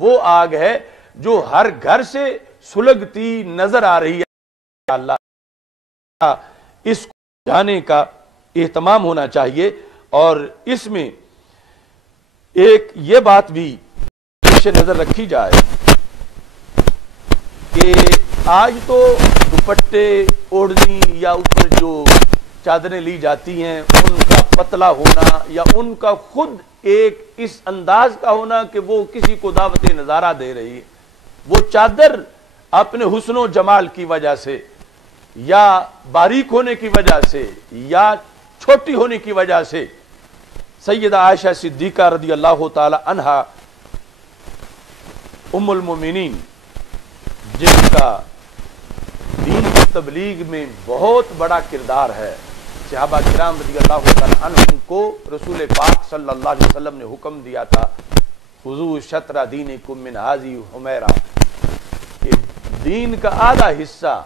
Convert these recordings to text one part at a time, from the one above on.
وہ آگ ہے جو ہر گھر سے سلگتی نظر آ رہی ہے۔ اللہ اس کو جانے کا اہتمام ہونا چاہیے، اور اس میں ایک یہ بات بھی پیش نظر رکھی جائے کہ آج تو دوپٹے اوڑھنی یا اوپر جو چادریں لی جاتی ہیں ان کا پتلا ہونا یا ان کا خود ایک اس انداز کا ہونا کہ وہ کسی کو دعوت نظارہ دے رہی ہے، وہ چادر اپنے حسن و جمال کی وجہ سے یا باریک ہونے کی وجہ سے یا چھوٹی ہونے کی وجہ سے سیدہ عائشہ صدیقہ رضی اللہ تعالی عنہا ام المومنین، جن کا دین کی تبلیغ میں بہت بڑا کردار ہے، صحابہ کرام رضی اللہ تعالی عنہم کو رسول پاک صلی اللہ علیہ وسلم نے حکم دیا تھا خذوا شطر دینکم من ھذہ حمیرہ، کہ دین کا آدھا حصہ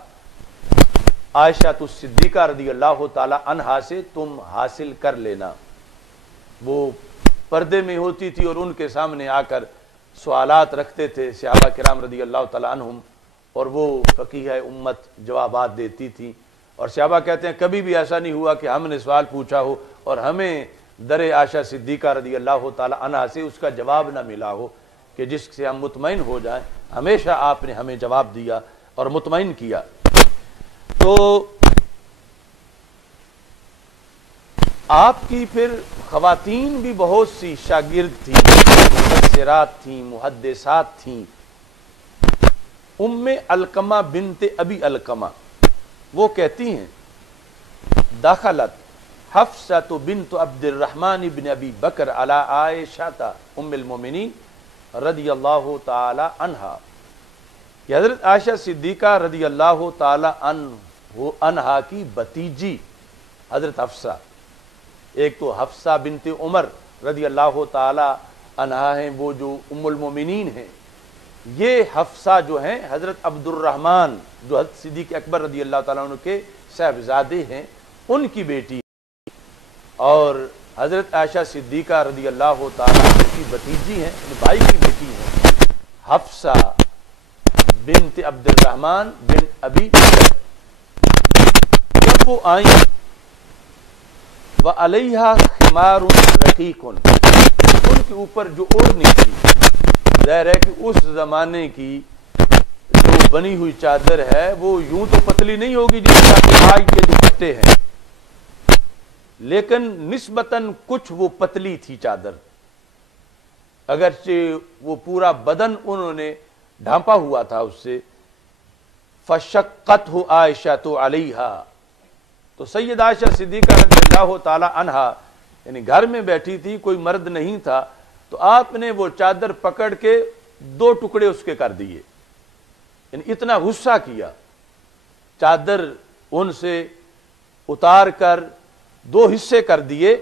عائشہ صدیقہ رضی اللہ تعالی عنہا سے تم حاصل کر لینا۔ وہ پردے میں ہوتی تھی اور ان کے سامنے آ کر سوالات رکھتے تھے صحابہ کرام رضی اللہ تعالی عنہم، اور وہ فقیہ امت جوابات دیتی تھی، اور صحابہ کہتے ہیں کبھی بھی ایسا نہیں ہوا کہ ہم نے سوال پوچھا ہو اور ہمیں در عائشہ صدیقہ رضی اللہ تعالی عنہا سے اس کا جواب نہ ملا ہو کہ جس سے ہم مطمئن ہو جائیں۔ ہمیشہ آپ نے ہمیں جواب دیا اور مطمئن کیا۔ تو آپ کی پھر خواتین بھی بہت سی شاگرد تھیں، مفسرات تھیں، محدثات تھیں۔ ام علقمہ بنت ابی علقمہ وہ کہتی ہیں دخلت حفصۃ بنت عبد الرحمن بن ابی بکر علی عائشہ ام المومنین رضی اللہ تعالی عنہا، کہ حضرت عائشہ صدیقہ رضی اللہ تعالی عنہا کی بھتیجی حضرت حفصہ، ایک تو حفصہ بنت عمر رضی اللہ تعالی عنہا ہیں، وہ جو ام المومنین ہیں، یہ حفصہ جو ہیں حضرت عبد الرحمن جو حضرت صدیق اکبر رضی اللہ تعالیٰ عنہ کے صاحبزادے ہیں، ان کی بیٹی، اور حضرت عائشہ صدیقہ رضی اللہ تعالیٰ عنہ کی بھتیجی ہیں، بھائی کی بیٹی ہیں حفصہ بنت عبد الرحمن بن ابی بکر۔ جب وہ آئیں وعلیہا خمار رقیق، ان کے اوپر جو اوڑھنی تھی، ظاہر ہے کہ اس زمانے کی جو بنی ہوئی چادر ہے وہ یوں تو پتلی نہیں ہوگی جس طرح کہ آج کے دوپٹے ہیں، لیکن نسبتاً کچھ وہ پتلی تھی چادر، اگرچہ وہ پورا بدن انہوں نے ڈھانپا ہوا تھا اس سے۔ فشقتہ عائشہ علیہا، تو سید عائشہ صدیقہ رضی اللہ تعالی عنہا یعنی گھر میں بیٹھی تھی، کوئی مرد نہیں تھا، تو آپ نے وہ چادر پکڑ کے دو ٹکڑے اس کے کر دیے، یعنی اتنا غصہ کیا، چادر ان سے اتار کر دو حصے کر دیے،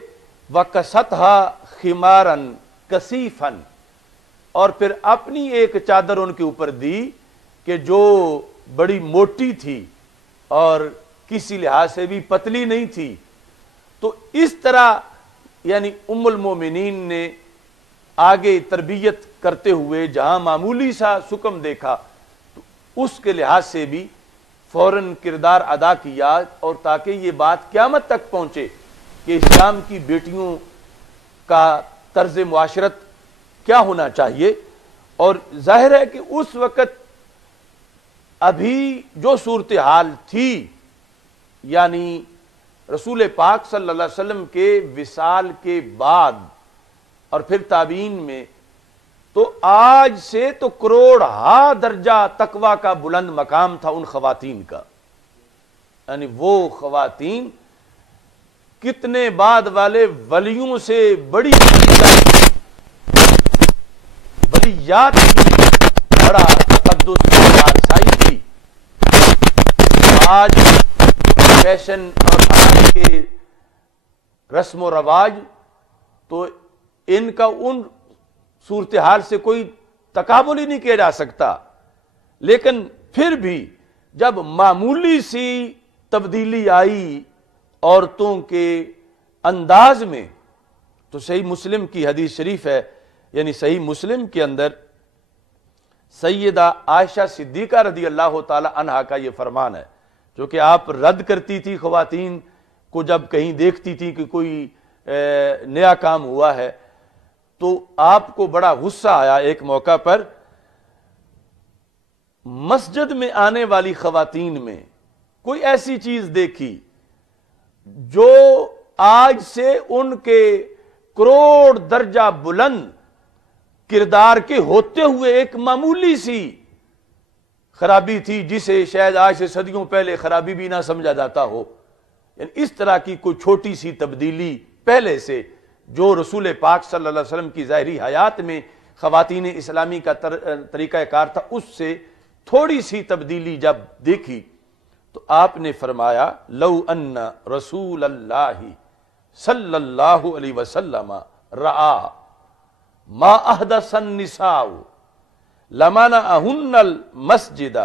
وَكَسَتْهَا خِمَارًا كَسِيفًا، اور پھر اپنی ایک چادر ان کے اوپر دی کہ جو بڑی موٹی تھی اور کسی لحاظ سے بھی پتلی نہیں تھی۔ تو اس طرح یعنی ام المومنین نے آگے تربیت کرتے ہوئے جہاں معمولی سا سکم دیکھا تو اس کے لحاظ سے بھی فوراً کردار ادا کیا، اور تاکہ یہ بات قیامت تک پہنچے کہ اسلام کی بیٹیوں کا طرز معاشرت کیا ہونا چاہیے۔ اور ظاہر ہے کہ اس وقت ابھی جو صورتحال تھی، یعنی رسول پاک صلی اللہ علیہ وسلم کے وصال کے بعد اور پھر تابعین میں، تو آج سے تو کروڑہا درجہ تقوی کا بلند مقام تھا ان خواتین کا، یعنی وہ خواتین کتنے بعد والے ولیوں سے بڑی ولیات کی، بڑا تقدس عارضائی تھی۔ آج فیشن اور آج کے رسم و رواج تو ان کا ان صورتحال سے کوئی تقابل ہی نہیں کیا جا سکتا، لیکن پھر بھی جب معمولی سی تبدیلی آئی عورتوں کے انداز میں، تو صحیح مسلم کی حدیث شریف ہے، یعنی صحیح مسلم کے اندر سیدہ عائشہ صدیقہ رضی اللہ تعالی عنہا کا یہ فرمان ہے، جو کہ آپ رد کرتی تھی خواتین کو جب کہیں دیکھتی تھی کہ کوئی نیا کام ہوا ہے، تو آپ کو بڑا غصہ آیا ایک موقع پر، مسجد میں آنے والی خواتین میں کوئی ایسی چیز دیکھی جو آج سے ان کے کروڑ درجہ بلند کردار کے ہوتے ہوئے ایک معمولی سی خرابی تھی، جسے شاید آج سے صدیوں پہلے خرابی بھی نہ سمجھا جاتا ہو، یعنی اس طرح کی کوئی چھوٹی سی تبدیلی پہلے سے جو رسول پاک صلی اللہ علیہ وسلم کی ظاہری حیات میں خواتین اسلامی کا طریقہ کار تھا، اس سے تھوڑی سی تبدیلی جب دیکھی تو آپ نے فرمایا لو ان رسول اللہ صلی اللہ علیہ وسلم رعا ما احدث النساء لمنعهن المسجد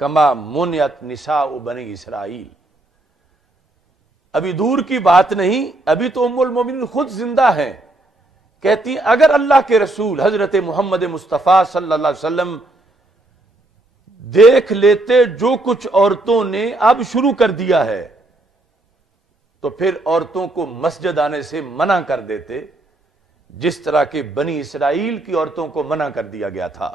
کما منعت نساء بنی اسرائیل۔ ابھی دور کی بات نہیں، ابھی تو ام المومنین خود زندہ ہیں، کہتی ہیں اگر اللہ کے رسول حضرت محمد مصطفیٰ صلی اللہ علیہ وسلم دیکھ لیتے جو کچھ عورتوں نے اب شروع کر دیا ہے تو پھر عورتوں کو مسجد آنے سے منع کر دیتے، جس طرح کہ بنی اسرائیل کی عورتوں کو منع کر دیا گیا تھا۔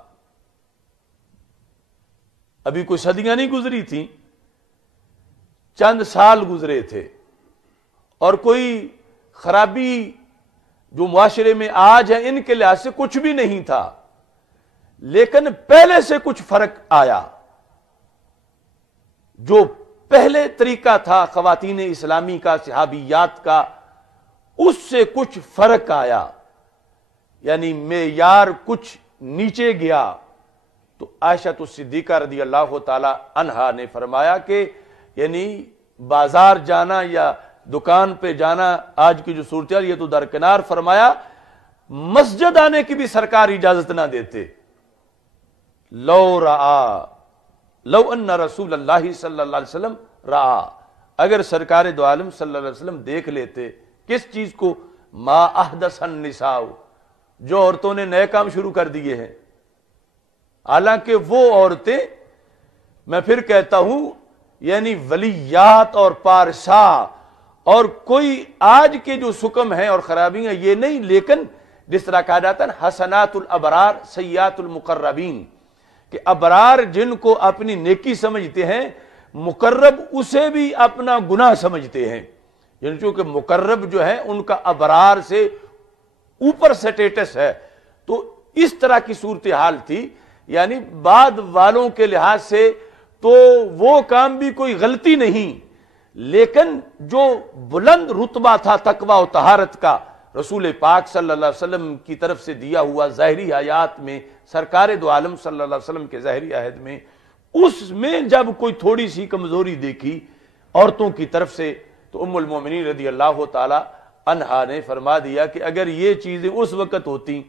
ابھی کوئی صدیاں نہیں گزری تھیں، چند سال گزرے تھے، اور کوئی خرابی جو معاشرے میں آج ہے ان کے لحاظ سے کچھ بھی نہیں تھا، لیکن پہلے سے کچھ فرق آیا۔ جو پہلے طریقہ تھا خواتین اسلامی کا، صحابیات کا، اس سے کچھ فرق آیا، یعنی معیار کچھ نیچے گیا۔ تو عائشہ صدیقہ رضی اللہ تعالی عنہا نے فرمایا کہ یعنی بازار جانا یا دکان پہ جانا آج کی جو صورتحال یہ تو درکنار، فرمایا مسجد آنے کی بھی سرکار اجازت نہ دیتے۔ لو ان رسول اللہ صلی اللہ علیہ وسلم رعا، اگر سرکار دو عالم صلی اللہ علیہ وسلم دیکھ لیتے کس چیز کو؟ ما احدث النساء، جو عورتوں نے نئے کام شروع کر دیے ہیں۔ حالانکہ وہ عورتیں، میں پھر کہتا ہوں، یعنی ولیات اور پارسا اور کوئی آج کے جو سکم ہیں اور خرابیاں یہ نہیں، لیکن جس طرح کہا جاتا ہے حسنات الابرار سیئات المقربین، کہ ابرار جن کو اپنی نیکی سمجھتے ہیں، مقرب اسے بھی اپنا گناہ سمجھتے ہیں، یعنی چونکہ مقرب جو ہے ان کا ابرار سے اوپر سٹیٹس ہے۔ تو اس طرح کی صورتحال تھی، یعنی بعد والوں کے لحاظ سے تو وہ کام بھی کوئی غلطی نہیں، لیکن جو بلند رتبہ تھا تقوی و طہارت کا رسول پاک صلی اللہ علیہ وسلم کی طرف سے دیا ہوا ظاہری حیات میں، سرکار دو عالم صلی اللہ علیہ وسلم کے ظاہری عہد میں، اس میں جب کوئی تھوڑی سی کمزوری دیکھی عورتوں کی طرف سے، تو ام المومنین رضی اللہ تعالی عنہا نے فرما دیا کہ اگر یہ چیزیں اس وقت ہوتی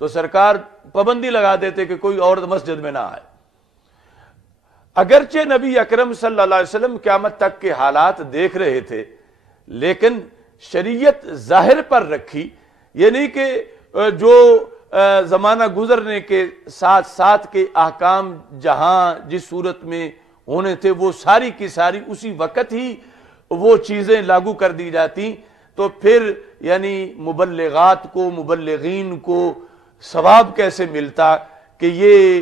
تو سرکار پابندی لگا دیتے کہ کوئی عورت مسجد میں نہ آئے۔ اگرچہ نبی اکرم صلی اللہ علیہ وسلم قیامت تک کے حالات دیکھ رہے تھے، لیکن شریعت ظاہر پر رکھی، یہ نہیں کہ جو زمانہ گزرنے کے ساتھ ساتھ کے احکام جہاں جس صورت میں ہونے تھے وہ ساری کی ساری اسی وقت ہی وہ چیزیں لاگو کر دی جاتی، تو پھر یعنی مبلغات کو، مبلغین کو ثواب کیسے ملتا کہ یہ